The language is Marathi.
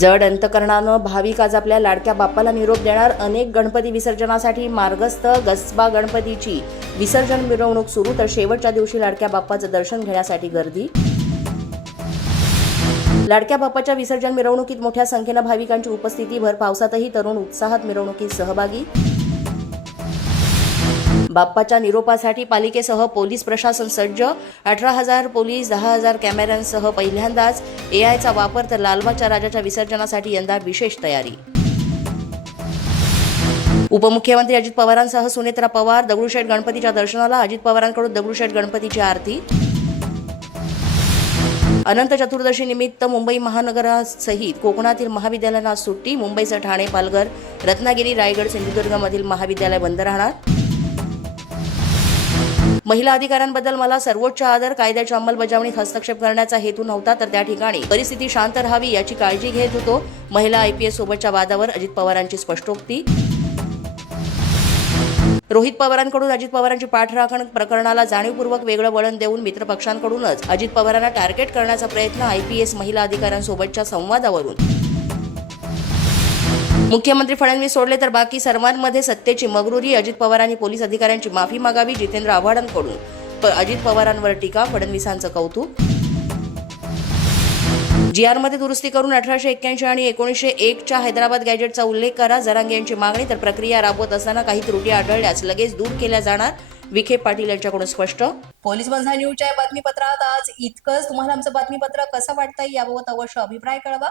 जड अंतकरणानं भाविक आज आपल्या लाडक्या बाप्पाला निरोप देणार. अनेक गणपती विसर्जनासाठी मार्गस्थ गसबा गणपतीची विसर्जन मिरवणूक सुरू. तर शेवटच्या दिवशी लाडक्या बाप्पाचं दर्शन घेण्यासाठी गर्दी. लाडक्या बाप्पाच्या विसर्जन मिरवणुकीत मोठ्या संख्येनं भाविकांची उपस्थिती. भर पावसातही तरुण उत्साहात मिरवणुकीत सहभागी. बाप्पाच्या निरोपासाठी पालिकेसह पोलीस प्रशासन सज्ज. अठरा हजार पोलीस दहा हजार कॅमेऱ्यांसह पहिल्यांदाच एआयचा वापर तर लालबागच्या राजाच्या विसर्जनासाठी यंदा विशेष तयारी. उपमुख्यमंत्री अजित पवारांसह सुनेत्रा पवार दगडूशेठ गणपतीच्या दर्शनाला अजित पवारांकडून दगडूशेठ गणपतीची आरती. अनंत चतुर्दशी निमित्त मुंबई महानगरासहित कोकणातील महाविद्यालयांना सुट्टी. मुंबईसह ठाणे पालघर रत्नागिरी रायगड सिंधुदुर्गमधील महाविद्यालय बंद राहणार. महिला अधिकारांबद्दल मला सर्वोच्च आदर. कायद्याच्या अंमलबजावणीत हस्तक्षेप करण्याचा हेतू नव्हता तर त्या ठिकाणी परिस्थिती शांत राहावी याची काळजी घेत होतो. महिला आयपीएस सोबतच्या वादावर अजित पवारांची स्पष्टोक्ती. रोहित पवारांकडून अजित पवारांची पाठराखण प्रकरणाला जाणीवपूर्वक वेगळं वळण देऊन मित्रपक्षांकडूनच अजित पवारांना टार्गेट करण्याचा प्रयत्न आयपीएस महिला अधिकाऱ्यांसोबतच्या संवादावरून मुख्यमंत्री फडणवीस सोडले तर बाकी सर्वांमध्ये सत्तेची मगरुरी. अजित पवारांनी पोलीस अधिकाऱ्यांची माफी मागावी जितेंद्र आव्हाडांकडून. अजित पवारांवर टीका फडणवीसांचं कौतुक. जी आरमध्ये दुरुस्ती करून अठराशे एक्क्याऐंशी आणि एकोणीसशे एकच्या हैदराबाद गॅजेटचा उल्लेख करा. जरांगे यांची मागणी तर प्रक्रिया राबवत असताना काही त्रुटी आढळल्यास लगेच दूर केल्या जाणार. विखे पाटील यांच्याकडून स्पष्ट. पोलीस बंधा न्यूजच्या बातमीपत्रात आज इतकंच. तुम्हाला आमचं बातमीपत्र कसं वाटतंय याबाबत अवश्य अभिप्राय कळवा.